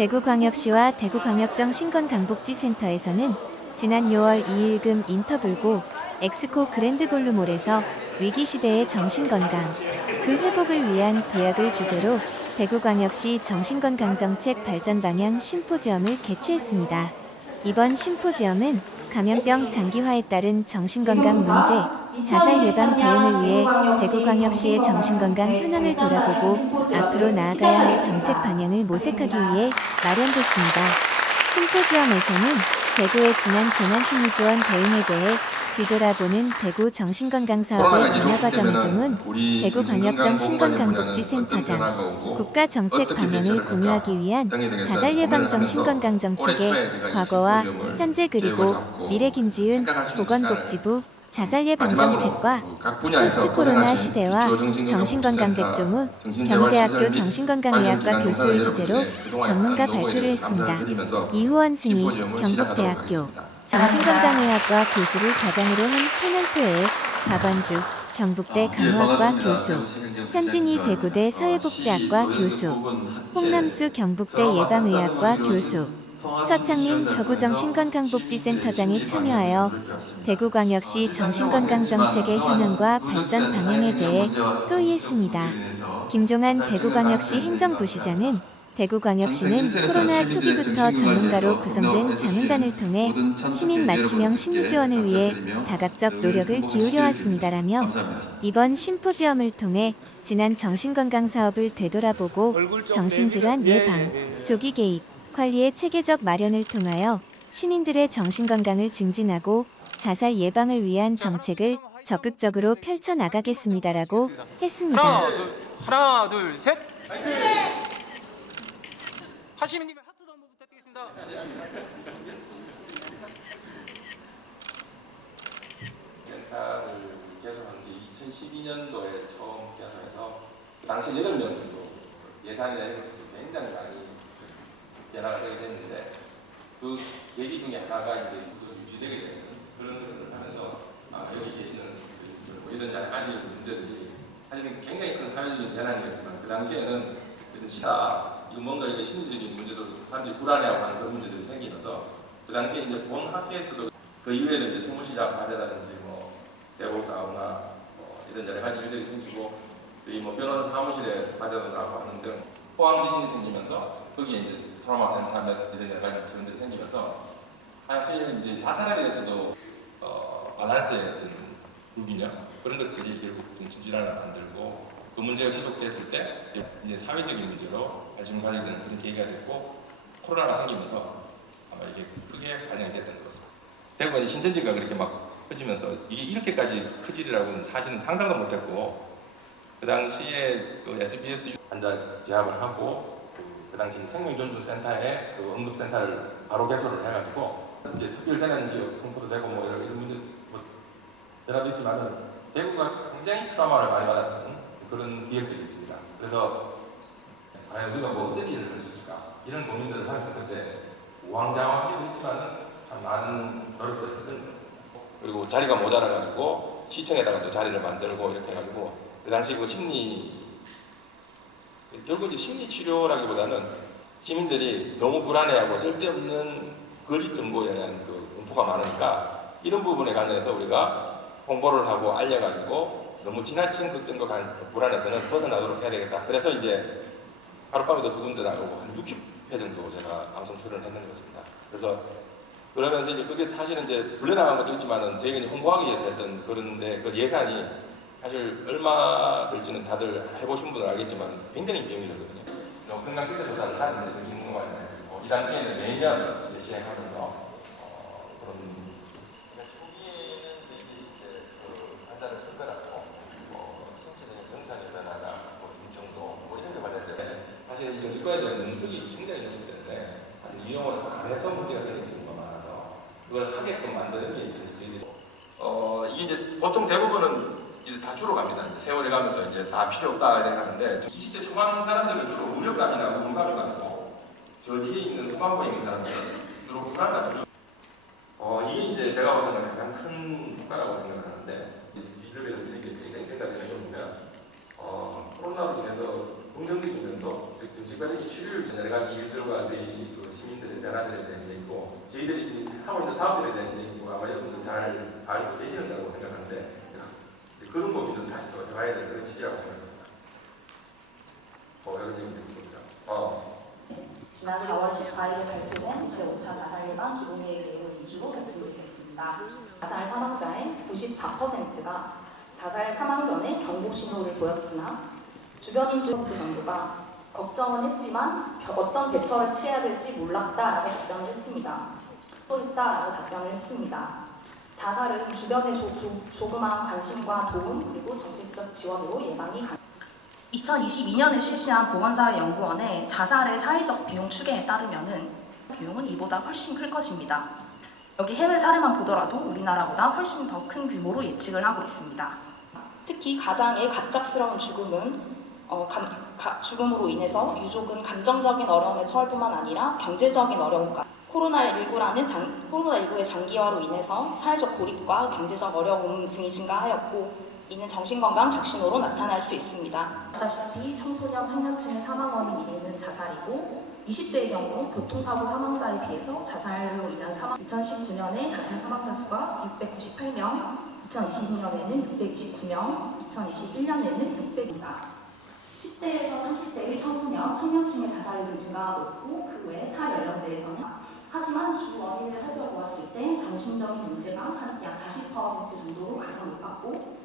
대구광역시와 대구광역정 신건강복지센터에서는 지난 6월 2일금 인터블고 엑스코 그랜드볼루몰에서 위기시대의 정신건강, 그 회복을 위한 도약을 주제로 대구광역시 정신건강정책 발전 방향 심포지엄을 개최했습니다. 이번 심포지엄은 감염병 장기화에 따른 정신건강 문제, 자살 예방 대응을 위해 대구광역시의 정신건강 현황을 돌아보고 앞으로 나아가야 할 정책 방향을 모색하기 위해 마련됐습니다. 심포지엄에서는 대구의 지난 재난심리지원 대응에 대해 뒤돌아보는 대구 정신건강사업의 변화과정 이종훈 대구광역정 신건강복지센터장, 국가정책 방향을 공유하기 위한 자살예방 정신건강정책의 과거와 현재 그리고 미래 김지윤 보건복지부 자살예방정책과 포스트 코로나 시대와 정신건강 백종우 경희대학교 정신건강의학과 교수를 주제로 전문가 발표를 했습니다. 이후원 승희 경북대학교 정신건강의학과 교수를 좌장으로 한 패널토에 박원주 경북대 간호학과 교수, 현진희 대구대 사회복지학과 교수, 홍남수 경북대 예방의학과 교수, 서창민 저구정신건강복지센터장이 참여하여 대구광역시 정신건강정책의 현황과 발전 방향에 대해 토의했습니다. 김종한 대구광역시 행정부시장은 대구광역시는 코로나 초기부터 전문가로 구성된 자문단을 통해 시민 맞춤형 심리지원을 위해 다각적 노력을 기울여왔습니다라며 이번 심포지엄을 통해 지난 정신건강 사업을 되돌아보고 정신질환 예방, 조기 개입, 관리의 체계적 마련을 통하여 시민들의 정신건강을 증진하고 자살 예방을 위한 정책을 적극적으로 펼쳐나가겠습니다라고 했습니다. 하나, 둘, 셋. 하시는 김에 하트도 한번 부탁드리겠습니다. 센터를 개설한 지 2012년도에 처음 개설해서 당시 8명 정도 예산이나 이런 것도 굉장히 많이 변화가 되게 됐는데 그 계기 중에 하나가 이제 유지되게 되는 그런 것들을 하면서 여기 계시는 이런 여러 가지 문제들이 사실은 굉장히 큰 사회적인 재난이었지만 그 당시에는 이거 뭔가 이게 심리적인 문제도 사람들이 불안해하고 하는 그런 문제들이 생기면서 그 당시에 이제 본학회에서도 그 이후에는 이제 생물시작 과제라든지 뭐 대복 사우나 이런 여러 가지 일들이 생기고 이 뭐 변호사 사무실에 과제도 나오고 하는 등 포항 지진이 생기면서 거기에 이제 트라우마 센터 몇 이런 여러 가지 지원들이 생기면서 사실 이제 자살에 대해서도 밸런스의 어떤 불균형 그런 것들이 결국 정신질환을 만들고 그 문제가 지속됐을 때 이제 사회적인 문제로 관심을 가지게 되는 그런 계기가 됐고 코로나가 생기면서 아마 이게 크게 반영이 됐던 것 같습니다. 대구가 신천지가 그렇게 막 커지면서 이게 이렇게까지 크지라고는 사실은 상상도 못했고 그 당시에 그 SBS 환자 제압을 하고 그 당시 생명존중센터에 그 응급센터를 바로 개설을 해가지고 이제 특별재난 지역 선포도 되고 뭐 이런 문제 뭐 여러 가지 있지만은 대구가 굉장히 트라우마를 많이 받았던 그런 기억들이 있습니다. 그래서 과연 우리가 뭐 어떤 일을 할 수 있을까 이런 고민들을 하면서 그때 우왕좌왕하기도 했지만은 참 많은 노력들을 했던 것 같습니다. 그리고 자리가 모자라가지고 시청에다가 또 자리를 만들고 이렇게 해가지고 그 당시 그 결국 이제 심리 치료라기보다는 시민들이 너무 불안해하고 쓸데없는 거짓 정보에 대한 그 공포가 많으니까 이런 부분에 관해서 우리가 홍보를 하고 알려가지고 너무 지나친 걱정과 불안에서는 벗어나도록 해야 되겠다. 그래서 이제 하룻밤에도 두 군데 나오고 한 60회 정도 제가 방송 출연을 했는 것 같습니다. 그래서 그러면서 이제 그게 사실은 이제 불려나간 것도 있지만은 저희가 이제 홍보하기 위해서 했던 그런데 그 예산이 사실 얼마 들지는 다들 해보신 분은 알겠지만 굉장히 비용이 들거든요. 건강실태 조사를 하는데 정신건강에 이 당시에는 매년 이제 시행하면서 그런 초기에는 저희들이 이제 그 환자를 선별하고 신체적인 정상의 변화나 중증도 이런 데 받을 때 사실 이 정신과에 대한 능력이 굉장히 높기 때문에 이용을 안 해서 문제가 되는 경우가 많아서 그걸 하게끔 만드는 게 이제 저희들이 이게 이제 보통 대부분은 이제 다 줄어갑니다. 이제 세월이 가면서 이제 다 필요 없다 이렇게 하는데 20대 초반 사람들은 주로 우울감이나 우울감이 많고 저 뒤에 있는 후반부에 있는 사람들은 주로 불안감이 이게 이제 제가 봐서는 가장 큰 효과라고 생각을 하는데 이를 배우는 게 굉장히 생각이 해보면 코로나로 인해서 긍정적인 면도 즉 추가적인 치료율 여러 가지 일들과 저희 그 시민들의 변화들에 대한 게 있고 저희들이 지금 하고 있는 사업들에 대한 게 있고 아마 여러분들 잘 알고 계시는다고 생각하는데 그런 부분들은 다시 또 해봐야 되는 그런 시기라고 생각합니다. 이런 얘기입니다. 지난 4월 14일에 발표된 제5차 자살예방 기본계획 내용을 위주로 말씀드리겠습니다. 자살 사망자의 94%가 자살 사망 전에 경고 신호를 보였으나 주변인 중국 정부가 걱정은 했지만 어떤 대처를 취해야 될지 몰랐다라고 답변을 했습니다. 또 있다라고 답변을 했습니다. 자살은 주변의 조그마한 관심과 도움 그리고 정책적 지원으로 예방이 가능합니다. 2022년에 실시한 보건사회연구원의 자살의 사회적 비용 추계에 따르면은 비용은 이보다 훨씬 클 것입니다. 여기 해외 사례만 보더라도 우리나라보다 훨씬 더 큰 규모로 예측을 하고 있습니다. 특히 가장의 갑작스러운 죽음은 죽음으로 인해서 유족은 감정적인 어려움에 처할 뿐만 아니라 경제적인 어려움까지 코로나19의 장기화로 인해서 사회적 고립과 경제적 어려움 등이 증가하였고 이는 정신건강 적신호로 나타날 수 있습니다. 아시다시피 청소년, 청년층의 사망 원인은 자살이고 20대의 경우 교통사고 사망자에 비해서 자살로 인한 사망 2019년에 자살 사망자 수가 698명, 2022년에는 629명, 2021년에는 600입니다. 10대에서 30대의 청소년, 청년층의 자살률은 증가하고 있고 그 외 사연령대에서는 하지만 주 원인을 살펴보았을 때 정신적인 문제가 한 약 40% 정도로 가장 높았고